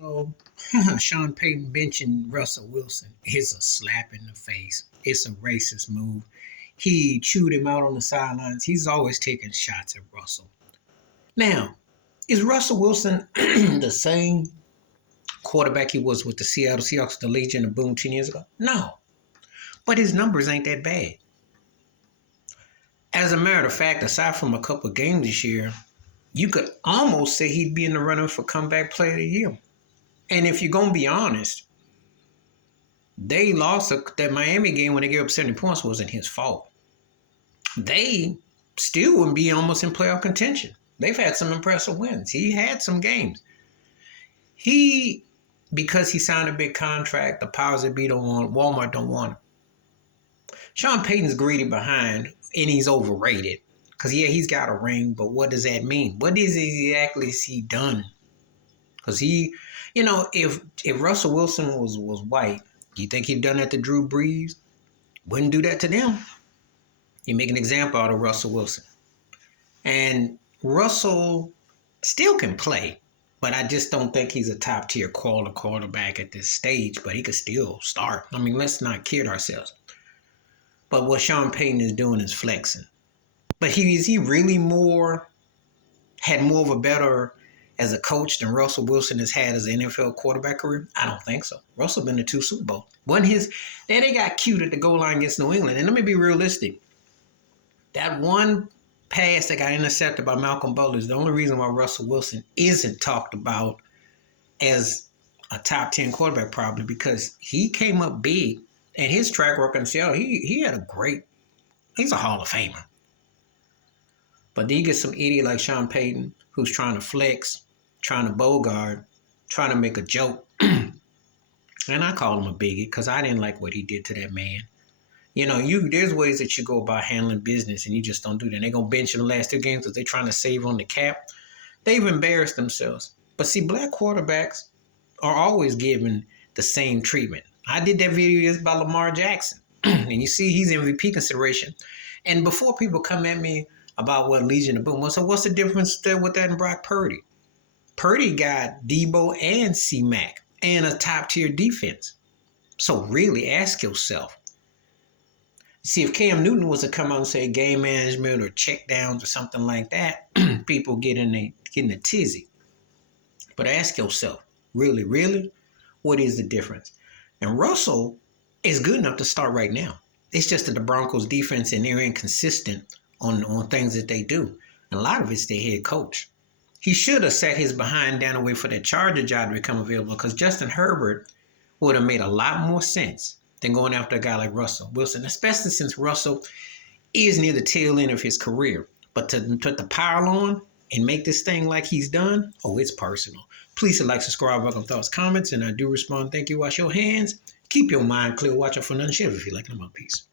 So, Sean Payton benching Russell Wilson is a slap in the face. It's a racist move. He chewed him out on the sidelines. He's always taking shots at Russell. Now, is Russell Wilson the same quarterback he was with the Seattle Seahawks, the Legion of Boom 10 years ago? No. But his numbers ain't that bad. As a matter of fact, aside from a couple of games this year, you could almost say he'd be in the running for comeback player of the year. And if you're going to be honest, they lost that Miami game when they gave up 70 points wasn't his fault. They still wouldn't be almost in playoff contention. They've had some impressive wins. He had some games. Because he signed a big contract, the powers that be don't want, Walmart don't want him. Sean Payton's greedy behind, and he's overrated. Because, yeah, he's got a ring, but what does that mean? What is exactly has he done? Because if Russell Wilson was white, do you think he'd done that to Drew Brees? Wouldn't do that to them. You make an example out of Russell Wilson. And Russell still can play, but I just don't think he's a top-tier quarterback at this stage, but he could still start. I mean, let's not kid ourselves. But what Sean Payton is doing is flexing. But is he really had more of a better as a coach than Russell Wilson has had as an NFL quarterback career? I don't think so. Russell been to 2 Super Bowls. They got cute at the goal line against New England. And let me be realistic. That one pass that got intercepted by Malcolm Butler is the only reason why Russell Wilson isn't talked about as a top 10 quarterback, probably because he came up big. And his track record in Seattle, he's a Hall of Famer. But then you get some idiot like Sean Payton who's trying to flex, trying to bogart, trying to make a joke. And I call him a bigot because I didn't like what he did to that man. There's ways that you go about handling business and you just don't do that. They're going to bench in the last 2 games because they're trying to save on the cap. They've embarrassed themselves. But see, black quarterbacks are always given the same treatment. I did that video about Lamar Jackson. And you see he's MVP consideration. And before people come at me about what Legion of Boom, so what's the difference there with that and Brock Purdy? Purdy got Debo and C-Mac and a top-tier defense. So really ask yourself. See, if Cam Newton was to come out and say game management or check downs or something like that, people getting a tizzy. But ask yourself, really, what is the difference? And Russell is good enough to start right now. It's just that the Broncos defense and they're inconsistent on things that they do. And a lot of it's their head coach. He should have sat his behind down and wait for that Charger job to become available because Justin Herbert would have made a lot more sense than going after a guy like Russell Wilson, especially since Russell is near the tail end of his career. But to pile on and make this thing like he's done, it's personal. Please like, subscribe, welcome thoughts, comments, and I do respond. Thank you. Wash your hands. Keep your mind clear. Watch out for none. Share if you like them. Peace.